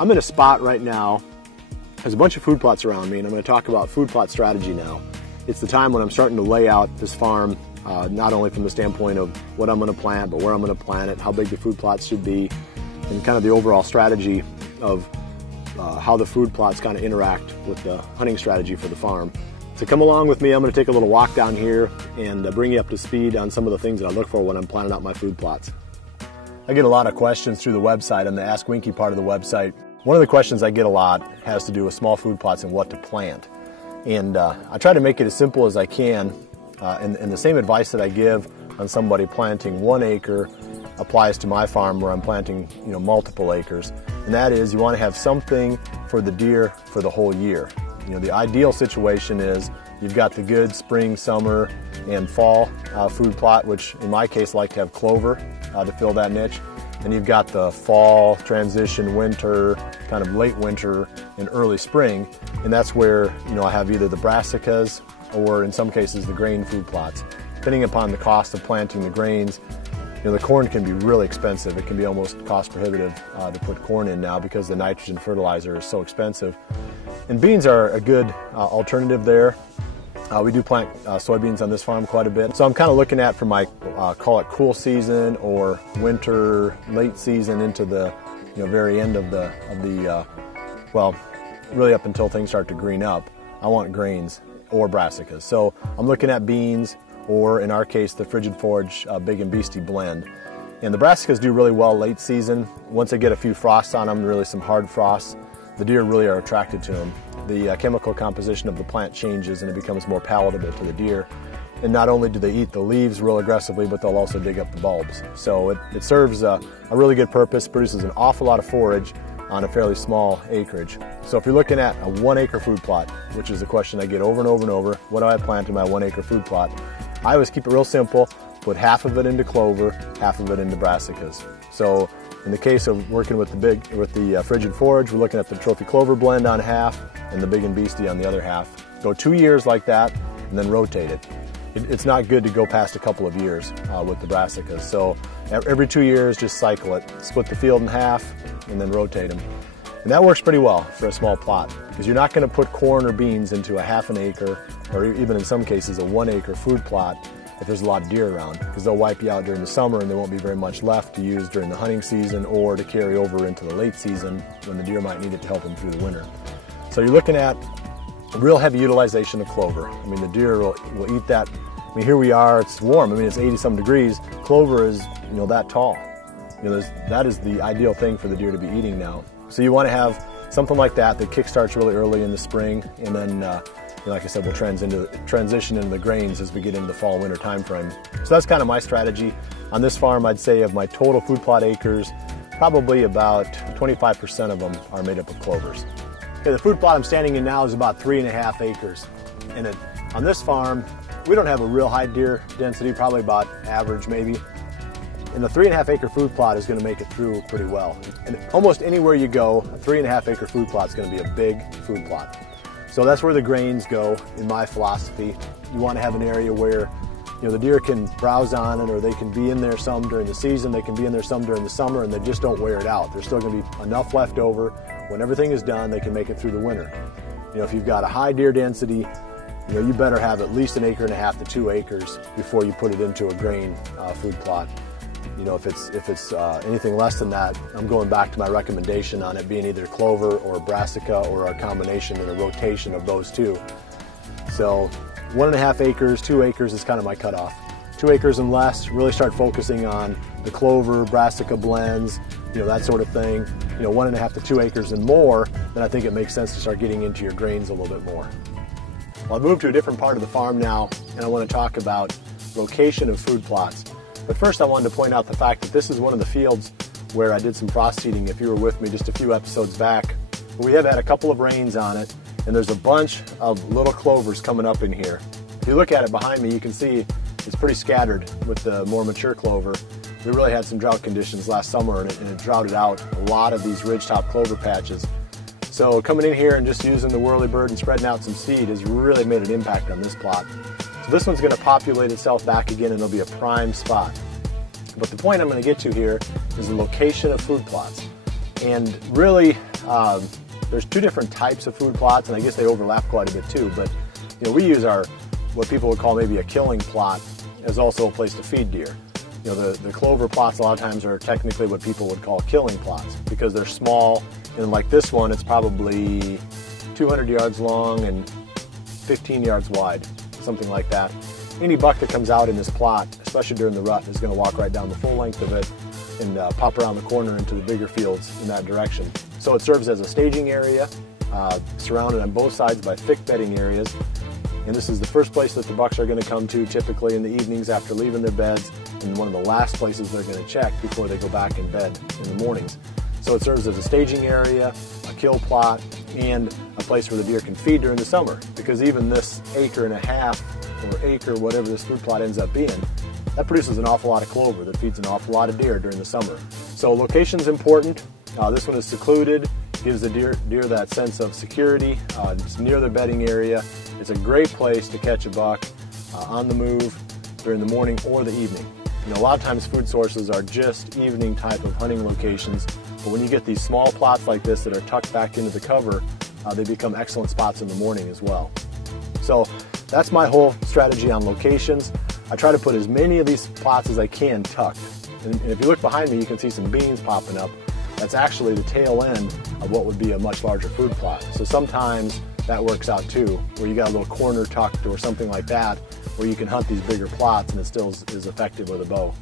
I'm in a spot right now, there's a bunch of food plots around me, and I'm going to talk about food plot strategy now. It's the time when I'm starting to lay out this farm, not only from the standpoint of what I'm going to plant, but where I'm going to plant it, how big the food plots should be, and kind of the overall strategy of how the food plots kind of interact with the hunting strategy for the farm. So come along with me. I'm going to take a little walk down here and bring you up to speed on some of the things that I look for when I'm planning out my food plots. I get a lot of questions through the website on the Ask Winke part of the website. One of the questions I get a lot has to do with small food plots and what to plant. And I try to make it as simple as I can. And the same advice that I give on somebody planting 1 acre applies to my farm where I'm planting, multiple acres. And that is, you want to have something for the deer for the whole year. The ideal situation is you've got the good spring, summer, and fall food plot, which in my case I like to have clover to fill that niche. And you've got the fall, transition, winter, kind of late winter and early spring. And that's where, I have either the brassicas or in some cases the grain food plots. Depending upon the cost of planting the grains, the corn can be really expensive. It can be almost cost prohibitive to put corn in now because the nitrogen fertilizer is so expensive. And beans are a good alternative there. We do plant soybeans on this farm quite a bit. So I'm kind of looking at from my, call it cool season or winter, late season into the very end of the well, really up until things start to green up. I want grains or brassicas. So I'm looking at beans or in our case, the Frigid Forage Big and Beastie blend. And the brassicas do really well late season. Once they get a few frosts on them, really some hard frosts, the deer really are attracted to them. The chemical composition of the plant changes and it becomes more palatable to the deer. And not only do they eat the leaves real aggressively, but they'll also dig up the bulbs. So it serves a really good purpose, produces an awful lot of forage on a fairly small acreage. So if you're looking at a 1 acre food plot, which is a question I get over and over and over, what do I plant in my 1 acre food plot? I always keep it real simple, put half of it into clover, half of it into brassicas. So in the case of working with the Frigid Forage, we're looking at the Trophy Clover blend on half and the Big and Beastie on the other half. Go 2 years like that and then rotate it. It's not good to go past a couple of years with the brassicas. So every 2 years, just cycle it. Split the field in half and then rotate them. And that works pretty well for a small plot because you're not going to put corn or beans into a half an acre or even in some cases a 1 acre food plot if there's a lot of deer around, because they'll wipe you out during the summer and there won't be very much left to use during the hunting season or to carry over into the late season when the deer might need it to help them through the winter. So you're looking at real heavy utilization of clover. I mean, the deer will eat that. I mean, here we are, it's warm. I mean, it's 80-some degrees. Clover is, that tall. That is the ideal thing for the deer to be eating now. So you want to have something like that kickstarts really early in the spring, and then, like I said, we'll transition into the grains as we get into the fall winter time frame. So that's kind of my strategy. On this farm, I'd say of my total food plot acres, probably about 25% of them are made up of clovers. Okay, the food plot I'm standing in now is about 3.5 acres. And on this farm, we don't have a real high deer density, probably about average maybe. And the 3.5 acre food plot is going to make it through pretty well. And almost anywhere you go, a 3.5 acre food plot is going to be a big food plot. So that's where the grains go in my philosophy. You want to have an area where the deer can browse on it, or they can be in there some during the season, they can be in there some during the summer, and they just don't wear it out. There's still going to be enough left over. When everything is done, they can make it through the winter. If you've got a high deer density, you better have at least 1.5 acres to 2 acres before you put it into a grain food plot. If it's anything less than that, I'm going back to my recommendation on it being either clover or brassica or a combination and a rotation of those two. So 1.5 acres, 2 acres is kind of my cutoff. 2 acres and less, really start focusing on the clover, brassica blends, that sort of thing. 1.5 to 2 acres and more, then I think it makes sense to start getting into your grains a little bit more. Well, I've moved to a different part of the farm now, and I want to talk about location of food plots. But first I wanted to point out the fact that this is one of the fields where I did some frost seeding, if you were with me just a few episodes back. We have had a couple of rains on it, and there's a bunch of little clovers coming up in here. If you look at it behind me, you can see it's pretty scattered with the more mature clover. We really had some drought conditions last summer, and it droughted out a lot of these ridgetop clover patches. So coming in here and just using the whirlybird and spreading out some seed has really made an impact on this plot. So this one's going to populate itself back again, and it'll be a prime spot. But the point I'm going to get to here is the location of food plots. And really, there's two different types of food plots, and I guess they overlap quite a bit too, but we use what people would call maybe a killing plot as also a place to feed deer. The clover plots a lot of times are technically what people would call killing plots because they're small, and like this one, it's probably 200 yards long and 15 yards wide, something like that. Any buck that comes out in this plot, especially during the rut, is going to walk right down the full length of it and pop around the corner into the bigger fields in that direction. So it serves as a staging area, surrounded on both sides by thick bedding areas. And this is the first place that the bucks are going to come to typically in the evenings after leaving their beds, and one of the last places they're going to check before they go back in bed in the mornings. So it serves as a staging area, a kill plot, and a place where the deer can feed during the summer, because even this acre and a half or acre, whatever this food plot ends up being, that produces an awful lot of clover that feeds an awful lot of deer during the summer. So location's important. This one is secluded, gives the deer that sense of security. It's near the bedding area. It's a great place to catch a buck on the move during the morning or the evening. A lot of times food sources are just evening type of hunting locations, but when you get these small plots like this that are tucked back into the cover, they become excellent spots in the morning as well. So that's my whole strategy on locations. I try to put as many of these plots as I can tucked. And if you look behind me, you can see some beans popping up. That's actually the tail end of what would be a much larger food plot. So sometimes that works out too, where you got a little corner tucked or something like that, where you can hunt these bigger plots and it still is effective with a bow.